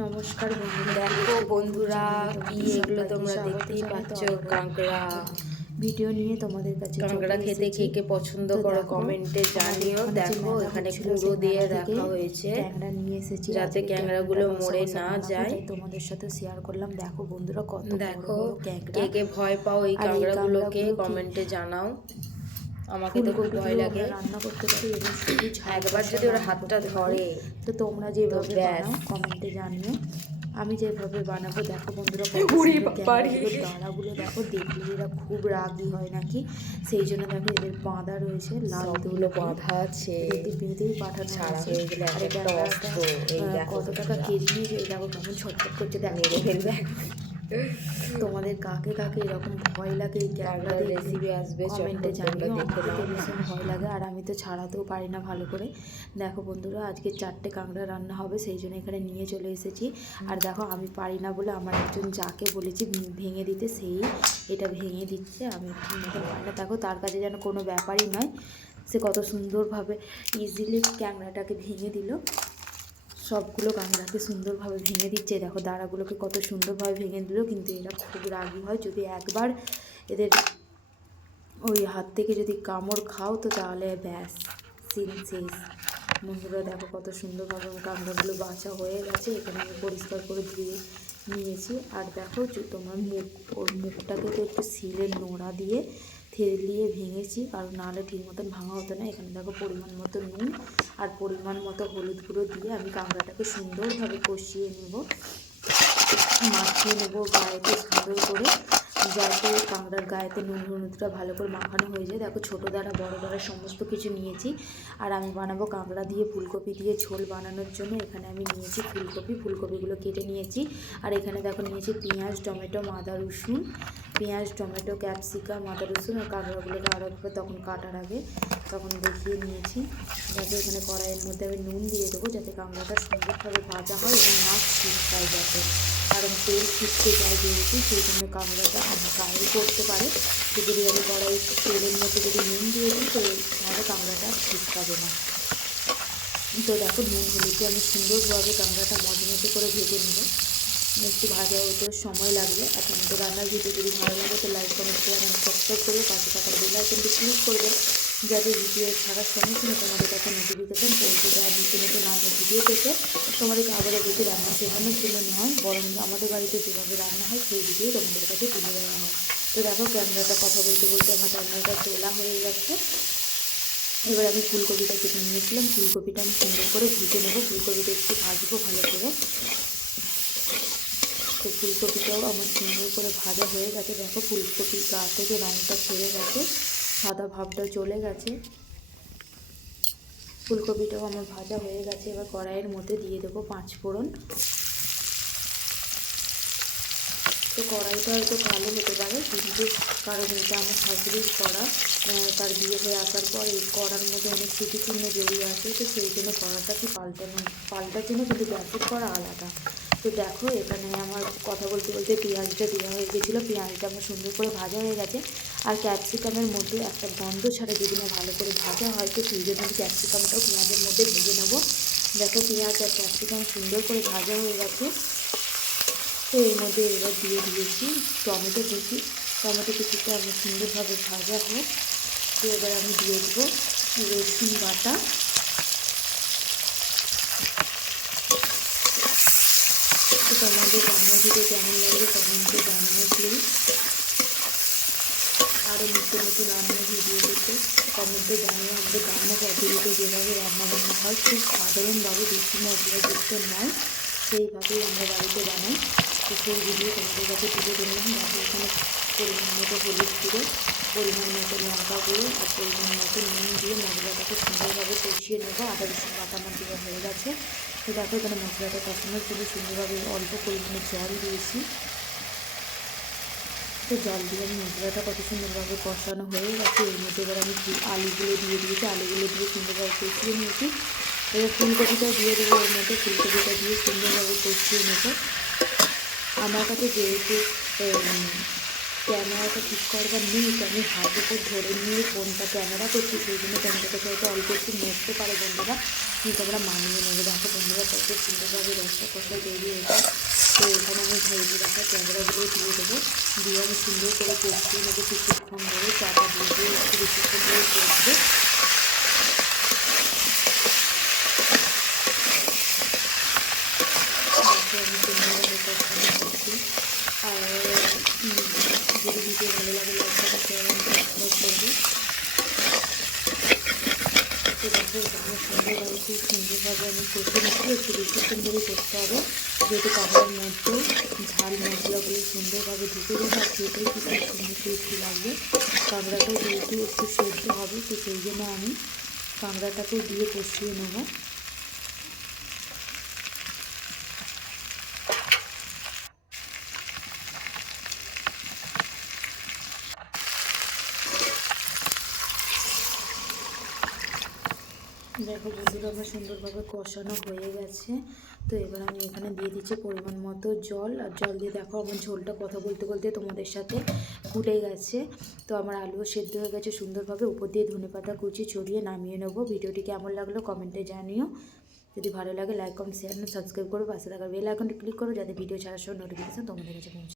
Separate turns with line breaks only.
নমস্কার বন্ধুরা।
দেখো বন্ধুরা কি এগুলো তোমরা দেখতেই পাচ্ছ? কাঁকড়া।
ভিডিও নিয়ে তোমাদের কাছে
কাঁকড়া খেতে। কে কে পছন্দ করো কমেন্টে জানিও। দেখো
এখানে
কুড়ো দিয়ে রাখা হয়েছে।
ট্যাংরা নিয়ে এসেছি।
যাতে
ট্যাংরাটা
মরে না যায়।
তোমাদের সাথে শেয়ার করলাম। দেখো বন্ধুরা কত
দেখো কে কে ভয় পাও এই কাঁকড়াগুলোকে কমেন্টে জানাও। আমাকে তো খুব ভয় লাগে।
রান্না করতে পারি এবং শুধু
একবার যদি ওরা হাতটা ধরে
তো তোমরা যেভাবে। বানাও কমেন্টে জানিও। আমি যেভাবে বানাবো দেখো বন্ধুরা দাঁড়াগুলো দেখো দেখলে এরা খুব রাগী হয় নাকি। সেই জন্য দেখো এদের বাঁধা রয়েছে লাল
সবগুলো বাঁধা আছে।
বেঁধেই পাঠানো
ছাড়া। হয়ে গেলে
আর কত টাকা কেজি এই দেখো কেমন ছটফট করছে দেখো।
ফেলবে
তোমাদের কাকে কাকে এরকম ভয় লাগে এই
রেসিপি আসবে
কমেন্টে
চটপট তোমরা
জানিও
দেখে
আমাকে তো
নাও
ভীষণ ভয় লাগে আর আমি তো ছাড়াতেও পারি না ভালো করে। দেখো বন্ধুরা আজকে চারটে কাঁকড়া রান্না হবে সেই জন্য এখানে নিয়ে চলে এসেছি। আর দেখো আমি পারি না বলে আমার একজন যাকে বলেছি ভেঙে দিতে সেই এটা ভেঙে দিচ্ছে আমি মতন পারি না। দেখো তার কাছে যেন কোনো ব্যাপারই নয় সে কত সুন্দরভাবে ইজিলি ক্যাংড়াটাকে ভেঙে দিল। সবগুলো কাঁকড়াকে সুন্দরভাবে ভেঙে দিচ্ছে। দেখো দাঁড়াগুলোকে কত সুন্দরভাবে ভেঙে দিল, কিন্তু এরা খুব রাগী হয়। যদি একবার এদের ওই হাত থেকে যদি কামড় খাও তো তাহলে ব্যাস, সিন শেষ। বন্ধুরা, দেখো কত সুন্দরভাবে আমার কাঁকড়াগুলো বাছা হয়ে গেছে। এখানে আমি পরিষ্কার করে ধুয়ে নিয়েছি। আর দেখো তোমার মুখ, ওর মুখটাকে তো একটু সিলের নোড়া দিয়ে থেলিয়ে ভেঙেছি, কারণ নাহলে ঠিক মতন ভাঙা হতো না। এখানে দেখো পরিমাণ মতো নুন আর পরিমাণ মতো হলুদ গুঁড়ো দিয়ে আমি কাঁকড়াটাকে সুন্দরভাবে কষিয়ে নেব। মাখিয়ে নেব গায়েতে সুন্দর করে। যাতে কাঁকড়ার গায়েতে নুন হলুদটা ভালো করে মাখানো হয়ে যায়। দেখো ছোটো দ্বারা বড় দ্বারা সমস্ত কিছু নিয়েছি। আর আমি বানাবো কাঁকড়া দিয়ে ফুলকপি দিয়ে ঝোল বানানোর জন্য। এখানে আমি নিয়েছি ফুলকপি, ফুলকপিগুলো কেটে নিয়েছি। আর এখানে দেখো নিয়েছি পেঁয়াজ, টমেটো, আদা, রসুন। পেঁয়াজ, টমেটো, ক্যাপসিকাম, আদা, রসুন আর কাঁকড়াগুলোকে আরও একবার তখন কাটার আগে তখন দেখিয়ে নিয়েছি। যাতে এখানে কড়াইয়ের মধ্যে আমি নুন দিয়ে দেবো যাতে কাঁকড়াটা সুন্দরভাবে ভাজা হয় এবং না ছিটকায় যাতে। কারণ তেল ছিটকে যায় যেহেতু, সেই জন্য কামড়াটা আমার গায়ে পড়তে পারে। যদি আমি কড়াই তেলের মধ্যে যদি নুন দিয়ে দিই, তো তাহলে কাঁকড়াটা ছিটকাবে না। তো দেখো, নুন হলুদে আমি সুন্দরভাবে কামড়াটা মজে মজে করে ভেজে নেব। একটু ভাজা হতে সময় লাগবে। আর তোমাদের রান্নার ভিডিও যদি ভালো লাগে, তো লাইক কমেন্ট শেয়ার এবং সাবস্ক্রাইব করবে পাশে থাকার বেল আইকনটি ক্লিক করবে যাতে ভিডিও ছাড়ার সঙ্গে সঙ্গে তোমাদের কাছে নোটিফিকেশন পৌঁছে যায় আর নতুন রান্নার ভিডিও পেতে। তোমাদেরকে আবারও যদি রান্না শেখানোর জন্য নয় বরং আমাদের বাড়িতে যেভাবে রান্না হয়, সেই ভিডিও তোমাদের কাছে তুলে দেওয়া হয়। তো দেখো, ক্যামেরাটা কথা বলতে বলতে আমার ক্যামেরাটা তোলা হয়ে গেছে। এবার আমি ফুলকপিটা কেটে নিয়েছিলাম। ফুলকপিটা আমি সুন্দর করে ভেজে নেব। ফুলকপিটা একটু ভাজবো ভালো করে। তো ফুলকপিটাও আমার সুন্দর করে ভাজা হয়ে গেছে। দেখো, ফুলকপির গা থেকে রঙটা ছেড়ে গেছে। সাদা ভাবটা চলে গেছে। ফুলকপিটাও আমার ভাজা হয়ে গেছে, এবার কড়াইয়ের মধ্যে দিয়ে দেবো পাঁচ ফোড়ন। তো কড়াইটা হয়তো ভালো হতে পারে, কিন্তু কারণ এটা আমার শাশুড়ির কড়া তার বিয়ে হয়ে আসার পর এই কড়ার মধ্যে অনেক স্মৃতিচিহ্ন জড়িয়ে আছে, তো সেই জন্য কড়াটা কি পাল্টানো, পাল্টার জন্য কিন্তু গ্যাসের কড়া আলাদা? তো দেখো, এখানে আমার কথা বলতে বলতে পেঁয়াজটা দেওয়া হয়ে গেছিল। পেঁয়াজটা আমার সুন্দর করে ভাজা হয়ে গেছে। আর ক্যাপসিকামের মধ্যে একটা গন্ধ ছাড়া যদি না ভালো করে ভাজা হয়, তো সেই জন্য আমি ক্যাপসিকামটাও পেঁয়াজের মধ্যে ভেজে নেব। দেখো পেঁয়াজ আর ক্যাপসিকাম সুন্দর করে ভাজা হয়ে গেছে। তো এর মধ্যে এবার দিয়ে দিয়েছি টমেটো কুচি। টমেটো কুচিটা আমার সুন্দরভাবে ভাজা হোক। তো এবার আমি দিয়ে দেবো রসুন বাটা। তোমাদের রান্নার ভিডিও কেমন লাগবে কমেন্টে জানিও প্লিজ আরও নতুন নতুন রান্নার ভিডিও দেখতে কমেন্টে জানিয়ে আমাদের রান্না পদ্ধতিতে যেভাবে রান্না বান্না হয়, খুব সাধারণভাবে বেশি মশলা যুক্ত নয়, সেইভাবেই আমরা বাড়িতে বানাই। তো সেই ভিডিও তোমাদের কাছে তুলে ধরলাম এখানে পরিমাণ মতো হলুদ গুঁড়ো, পরিমাণ মতো লঙ্কা গুঁড়ো আর পরিমাণ মতো নুন দিয়ে মশলাটাকে সুন্দরভাবে কষিয়ে নেব। আদা রসুন বাটা দেওয়া হয়ে গেছে। তো দেখো এখানে মশলাটা কষানোর জন্য সুন্দরভাবে অল্প পরিমাণে জল দিয়েছি। তো জল দিয়ে আমি মশলাটা কত সুন্দরভাবে কষানো হয়ে গেছে। এর মধ্যে এবার আমি আলুগুলো দিয়ে দিয়েছি। আলুগুলো দিয়ে সুন্দরভাবে কষিয়ে নিয়েছি। এবার ফুলকপিটা দিয়ে দেবো এর মধ্যে। ফুলকপিটা দিয়ে সুন্দরভাবে কষিয়ে নেব। আমার কাছে যেহেতু ক্যামেরাটা ঠিক করবার নেই, তো আমি হাত উপর ধরে নিয়ে ফোনটা ক্যামেরা করছি, সেই জন্য ক্যামেরাটা হয়তো অল্প একটু নড়তে পারে বন্ধুরা। কিন্তু আমরা মানিয়ে নেব। দেখো বন্ধুরা কত সুন্দরভাবে রসটা কষা তৈরি হয়েছে। তো এখানে আমি ভেজে রাখা ক্যামেরাগুলো দিয়ে দেবো। দিয়ে আমি সুন্দর করে কষিয়ে নেব কিছুক্ষণ ধরে। চাটা দিয়ে দিয়ে একটু বেশিক্ষণ ধরে কষবে তারপরে আমি সুন্দরভাবে কষানো করছি আর উম, যদি ভিডিও ভালো লাগে লাইক সাবস্ক্রাইব করবে করতে হবে যেহেতু কাঁকড়ার মধ্যে ঝাল মশলাগুলো সুন্দরভাবে ঢুকে যাবে আর খেতেও কি খুব সুন্দর টেস্টি লাগবে কাঁকড়াটাও যেহেতু একটু সেদ্ধ হবে, তো সেই জন্য আমি কাঁকড়াটাকেও দিয়ে কষিয়ে নেব। দেখো বন্ধুরা আমার সুন্দরভাবে কষানো হয়ে গেছে। তো এবার আমি এখানে দিয়ে দিচ্ছি পরিমাণ মতো জল। আর জল দিয়ে দেখো আমার ঝোলটা কথা বলতে বলতে তোমাদের সাথে ফুটে গেছে। তো আমার আলুও সেদ্ধ হয়ে গেছে সুন্দরভাবে। উপর দিয়ে ধনে পাতা কুচি ছড়িয়ে নামিয়ে নেব। ভিডিওটি কেমন লাগল কমেন্টে জানিও। যদি ভালো লাগে লাইক কমেন্ট শেয়ার সাবস্ক্রাইব করো। পাশে থাকা বেল আইকনটি ক্লিক করো যাতে ভিডিও ছাড়ার সময় নোটিফিকেশন তোমাদের কাছে পৌঁছে